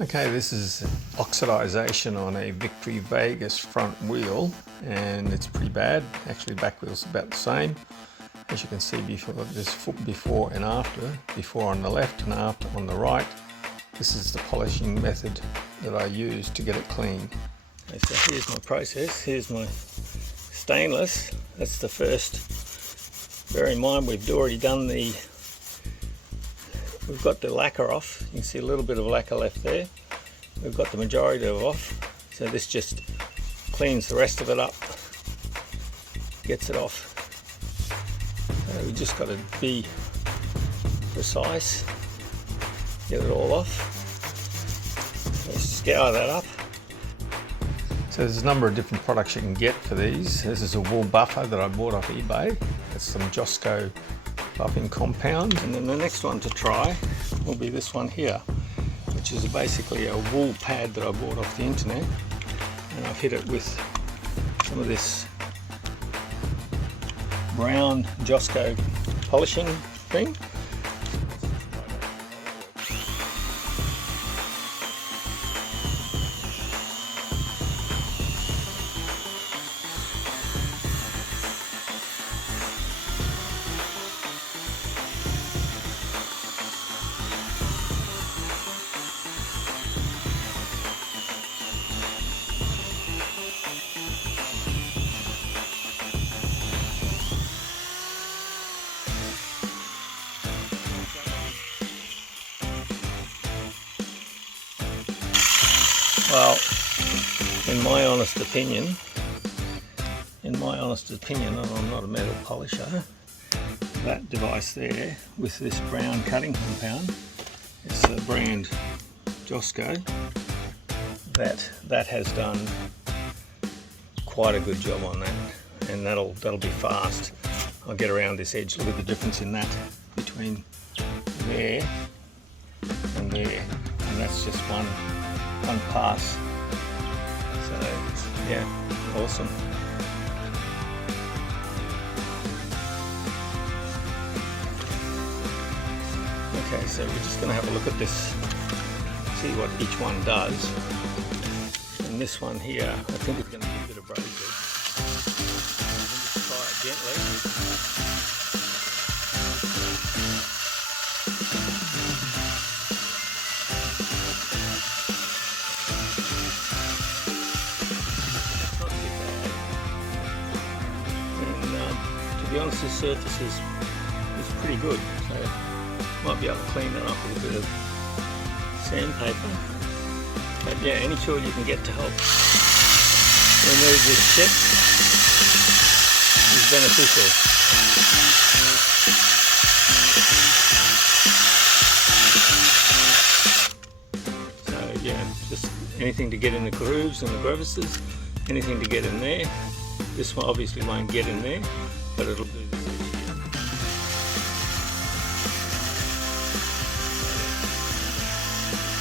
Okay, this is oxidization on a Victory Vegas front wheel, and it's pretty bad. Actually, back wheel's about the same. As you can see, before and after. Before on the left and after on the right. This is the polishing method that I use to get it clean. Okay, so here's my process. Here's my stainless. That's the first. Bear in mind we've already done we've got the lacquer off. You can see a little bit of lacquer left there. We've got the majority of it off. So this just cleans the rest of it up, gets it off. So we just got to be precise, get it all off. Let's scour that up. So there's a number of different products you can get for these. This is a wool buffer that I bought off eBay. That's some Josco buffing compound. And then the next one to try will be this one here, which is basically a wool pad that I bought off the internet. And I've hit it with some of this brown Josco polishing thing. Well, in my honest opinion, and I'm not a metal polisher, that device there with this brown cutting compound, it's the brand Josco, that has done quite a good job on that, and that'll be fast. I'll get around this edge. Look at the difference in that between there and there, and that's just one pass. So yeah, awesome. Okay, so we're just going to have a look at this, see what each one does. And this one here, I think it's going to be a bit abrasive. Just try it gently. To be honest, this surface is pretty good, so might be able to clean that up with a bit of sandpaper. But yeah, any tool you can get to help remove this shit is beneficial. So yeah, just anything to get in the grooves and the crevices, anything to get in there. This one obviously won't get in there, but it'll do this each year.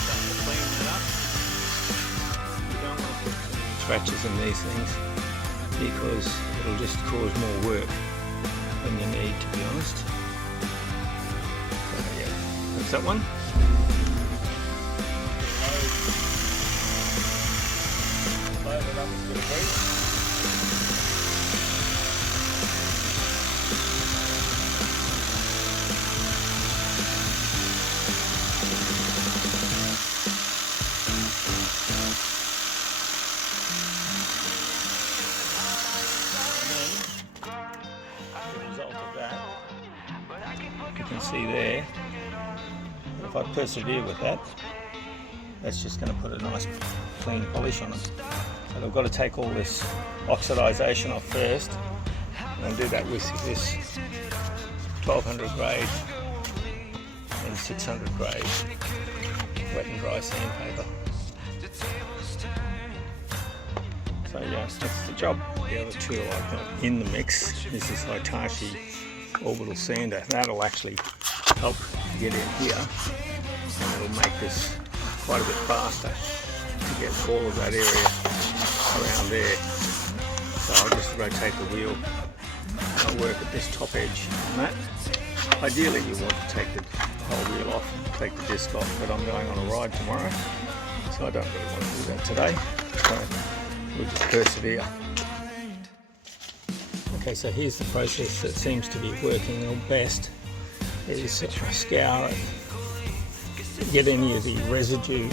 Start to clean that up. You don't want to put scratches in these things because it'll just cause more work than you need, to be honest. So yeah, that's that one. Load it up with a bit of grease. You can see there, if I persevere with that, that's just going to put a nice clean polish on it. But I've got to take all this oxidization off first, and I'll do that with this 1200 grade and 600 grade wet and dry sandpaper. So yeah, that's the job. The other tool I've got in the mix is this Hitachi orbital sander. That'll actually help get in here, and it'll make this quite a bit faster to get all of that area around there. So I'll just rotate the wheel. I'll work at this top edge on that. Ideally you want to take the whole wheel off, take the disc off, but I'm going on a ride tomorrow, So I don't really want to do that today, so we'll just persevere. Okay, so here's the process that seems to be working the best. Is scour it, get any of the residue,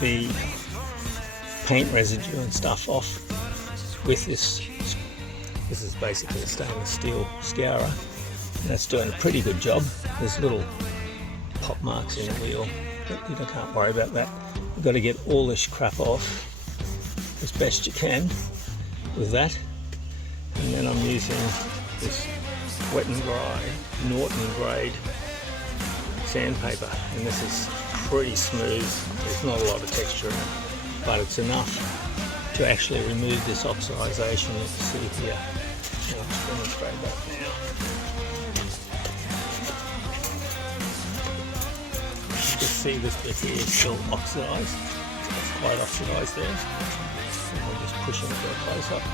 the paint residue and stuff off with this. This is basically a stainless steel scourer, and it's doing a pretty good job. There's little pop marks in the wheel, but you can't worry about that. You've got to get all this crap off as best you can with that. And then I'm using this wet and dry Norton grade sandpaper, and this is pretty smooth. There's not a lot of texture in it, but it's enough to actually remove this oxidization. You can see here. I'll just demonstrate that now. You can see this bit here is still oxidized. It's quite oxidized there. And we're just pushing it for a close up.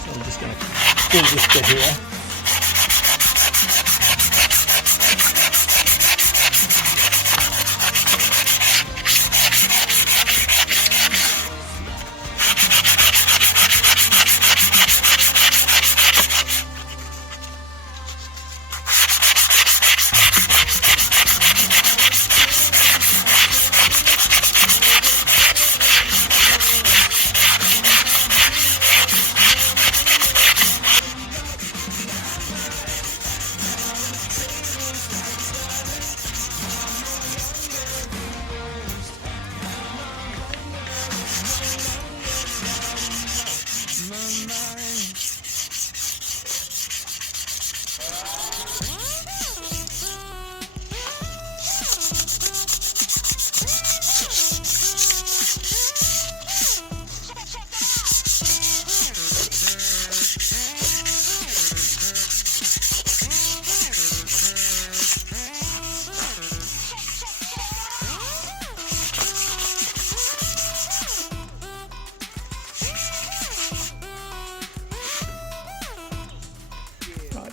So I'm just going to pull this bit here.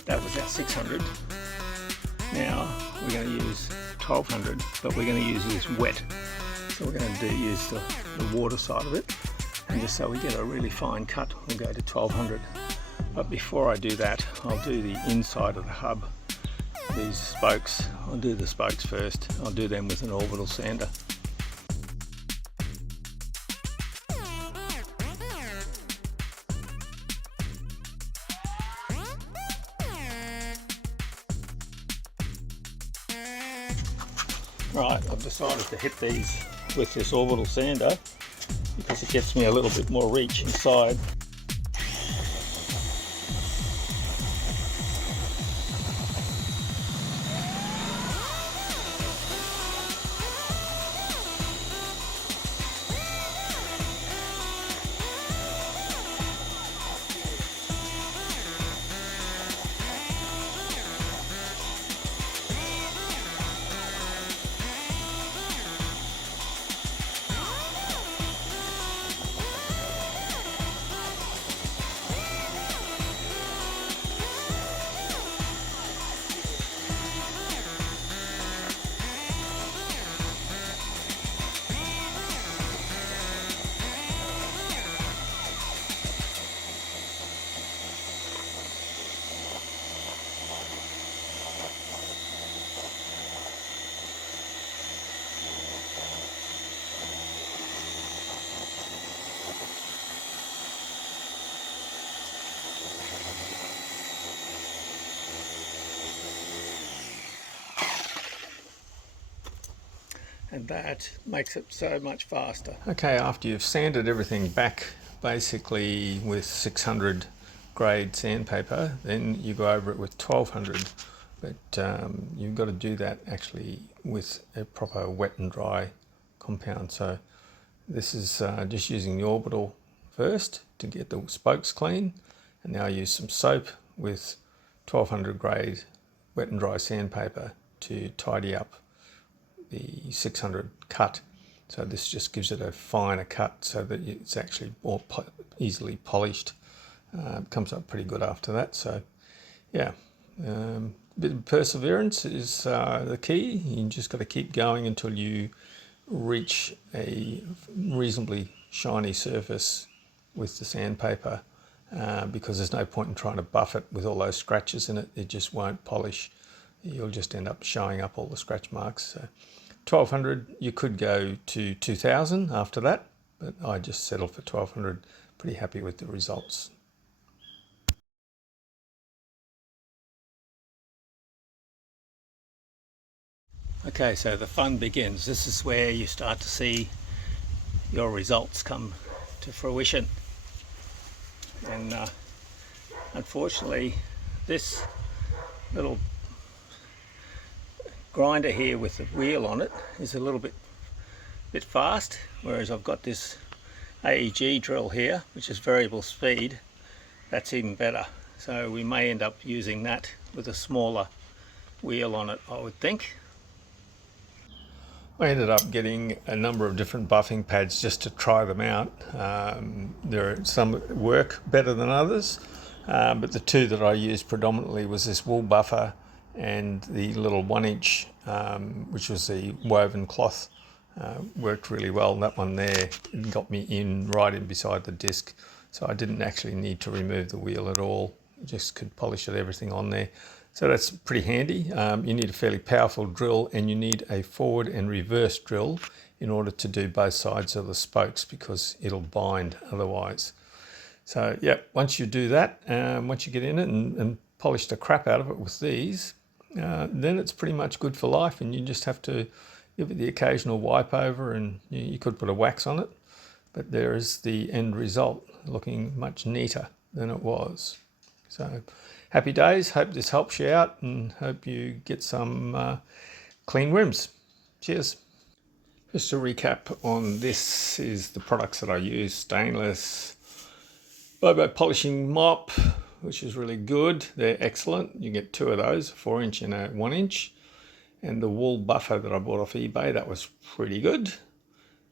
That was our 600. Now we're going to use 1200, but we're going to use this wet. So we're going to use the water side of it, and just so we get a really fine cut, we'll go to 1200. But before I do that, I'll do the inside of the hub. These spokes, I'll do the spokes first. I'll do them with an orbital sander. Right, I've decided to hit these with this orbital sander because it gets me a little bit more reach inside. And that makes it so much faster. Okay, after you've sanded everything back basically with 600 grade sandpaper, then you go over it with 1200, but you've got to do that actually with a proper wet and dry compound. So this is just using the orbital first to get the spokes clean, and now I use some soap with 1200 grade wet and dry sandpaper to tidy up the 600 cut. So this just gives it a finer cut so that it's actually more easily polished. It comes up pretty good after that. So yeah, bit of perseverance is the key. You just got to keep going until you reach a reasonably shiny surface with the sandpaper, because there's no point in trying to buff it with all those scratches in it. It just won't polish. You'll just end up showing up all the scratch marks. So 1200, you could go to 2000 after that, but I just settled for 1200. Pretty happy with the results. Okay, so the fun begins. This is where you start to see your results come to fruition. And unfortunately, this little grinder here with the wheel on it is a little bit fast, whereas I've got this AEG drill here, which is variable speed. That's even better. So we may end up using that with a smaller wheel on it, I would think. I ended up getting a number of different buffing pads just to try them out. There are some that work better than others, but the two that I used predominantly was this wool buffer and the little 1-inch, which was the woven cloth. Worked really well. That one there got me in right in beside the disc, so I didn't actually need to remove the wheel at all. Just could polish it, everything on there. So that's pretty handy. You need a fairly powerful drill, and you need a forward and reverse drill in order to do both sides of the spokes, because it'll bind otherwise. So yeah, once you do that, once you get in it and polish the crap out of it with these, then it's pretty much good for life, and you just have to give it the occasional wipe over, and you could put a wax on it, but there is the end result, looking much neater than it was. So happy days. Hope this helps you out, and hope you get some clean rims. Cheers. Just to recap on this is the products that I use. Stainless Bobo polishing mop, which is really good. They're excellent. You get two of those, a 4-inch and a 1-inch. And the wool buffer that I bought off eBay, that was pretty good.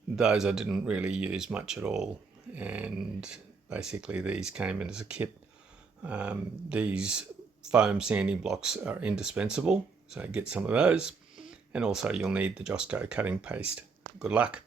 Those I didn't really use much at all. And basically these came in as a kit. These foam sanding blocks are indispensable, so get some of those. And also you'll need the Josco cutting paste. Good luck.